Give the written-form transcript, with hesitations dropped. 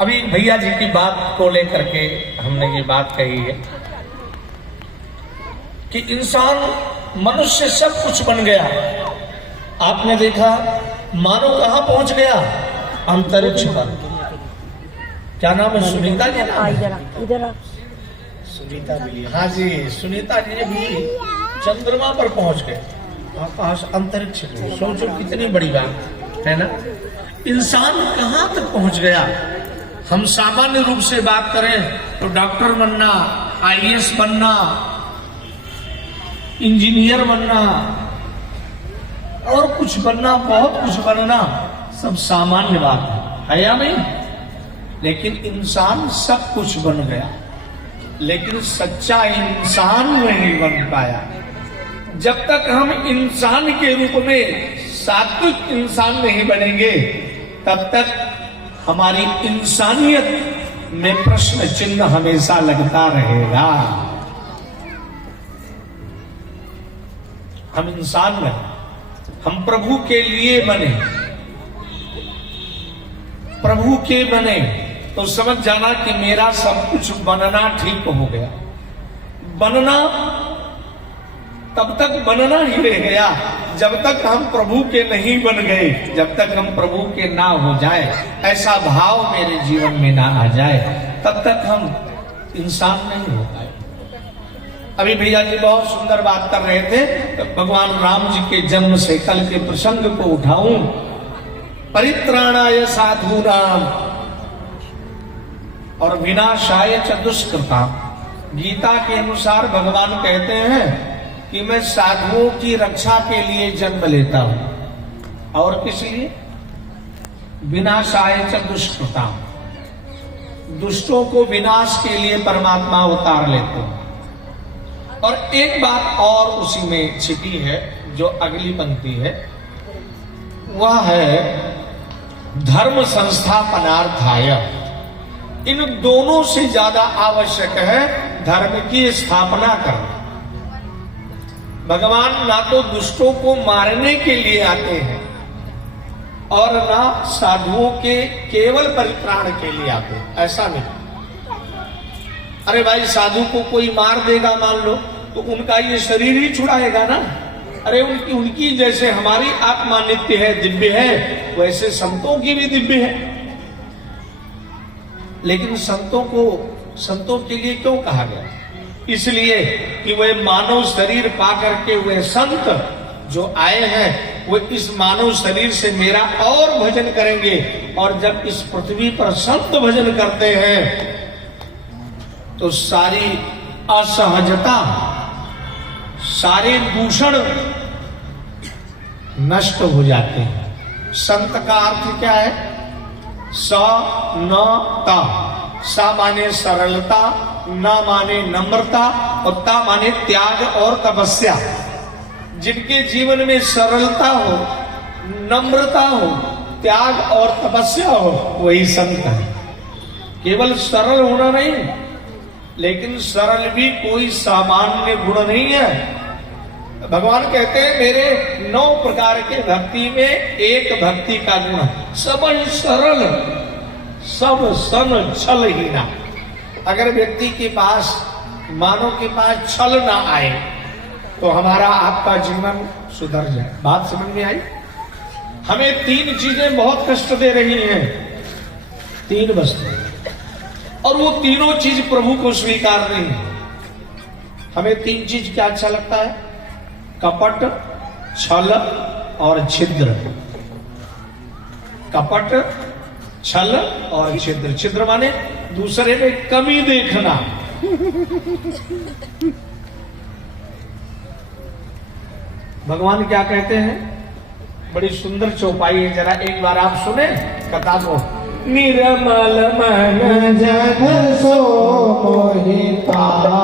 अभी भैया जी की बात को लेकर के हमने ये बात कही है कि इंसान मनुष्य सब कुछ बन गया। आपने देखा मानव कहां पहुंच गया? अंतरिक्ष पर। क्या नाम है? सुनीता जी नाम? सुनीता विलियम। हाँ जी, सुनीता जी भी चंद्रमा पर पहुंच गए, आकाश अंतरिक्ष में। सोचो कितनी बड़ी बात है ना। इंसान कहां तक पहुंच गया? हम सामान्य रूप से बात करें तो डॉक्टर बनना, आईएएस बनना, इंजीनियर बनना और कुछ बनना, बहुत कुछ बनना, सब सामान्य बात है या नहीं? लेकिन इंसान सब कुछ बन गया, लेकिन सच्चा इंसान नहीं बन पाया। जब तक हम इंसान के रूप में सात्विक इंसान नहीं बनेंगे, तब तक हमारी इंसानियत में प्रश्न चिन्ह हमेशा लगता रहेगा। हम इंसान बने, हम प्रभु के लिए बने, प्रभु के बने तो समझ जाना कि मेरा सब कुछ बनना ठीक हो गया। बनना तब तक बनना ही रह गया जब तक हम प्रभु के नहीं बन गए, जब तक हम प्रभु के ना हो जाए, ऐसा भाव मेरे जीवन में ना आ जाए, तब तक हम इंसान नहीं हो पाए। अभी भैया जी बहुत सुंदर बात कर रहे थे, तो भगवान राम जी के जन्म से कल के प्रसंग को उठाऊं। परित्राणाय साधूनाम और विनाशाय च दुष्कृताम। गीता के अनुसार भगवान कहते हैं कि मैं साधुओं की रक्षा के लिए जन्म लेता हूं। और किस लिए? विनाशाय च दुष्कृताम। दुष्टों को विनाश के लिए परमात्मा अवतार लेते हैं। और एक बात और उसी में छिपी है जो अगली पंक्ति है, वह है धर्म संस्थापनार्थाय। इन दोनों से ज्यादा आवश्यक है धर्म की स्थापना करना। भगवान ना तो दुष्टों को मारने के लिए आते हैं और ना साधुओं के केवल परित्राण के लिए आते हैं, ऐसा नहीं। अरे भाई, साधु को कोई मार देगा मान लो, तो उनका ये शरीर ही छुड़ाएगा ना। अरे उनकी जैसे हमारी आत्मा नित्य है, दिव्य है, वैसे संतों की भी दिव्य है। लेकिन संतों के लिए क्यों कहा गया? इसलिए कि वे मानव शरीर पा करके वे संत जो आए हैं, वो इस मानव शरीर से मेरा और भजन करेंगे। और जब इस पृथ्वी पर संत भजन करते हैं तो सारी असहजता, सारे दूषण नष्ट हो जाते हैं। संत का अर्थ क्या है? स न ता। सा माने सरलता, न माने नम्रता, और ता माने त्याग और तपस्या। जिनके जीवन में सरलता हो, नम्रता हो, त्याग और तपस्या हो, वही संत है। केवल सरल होना नहीं, लेकिन सरल भी कोई सामान्य गुण नहीं है। भगवान कहते हैं मेरे 9 प्रकार के भक्ति में एक भक्ति का गुण, सब सरल, सब सन छल ही ना। अगर व्यक्ति के पास, मानव के पास छल ना आए तो हमारा आपका जीवन सुधर जाए। बात समझ में आई? हमें 3 चीजें बहुत कष्ट दे रही हैं, 3 वस्तुएं, और वो तीनों चीज प्रभु को स्वीकार नहीं। हमें 3 चीज क्या अच्छा लगता है? कपट, छल और छिद्र। कपट, छल और छिद्र। छिद्र माने दूसरे में कमी देखना। भगवान क्या कहते हैं? बड़ी सुंदर चौपाई है, जरा एक बार आप सुने कथा को। निर्मल मन जग सो मोहि पावा,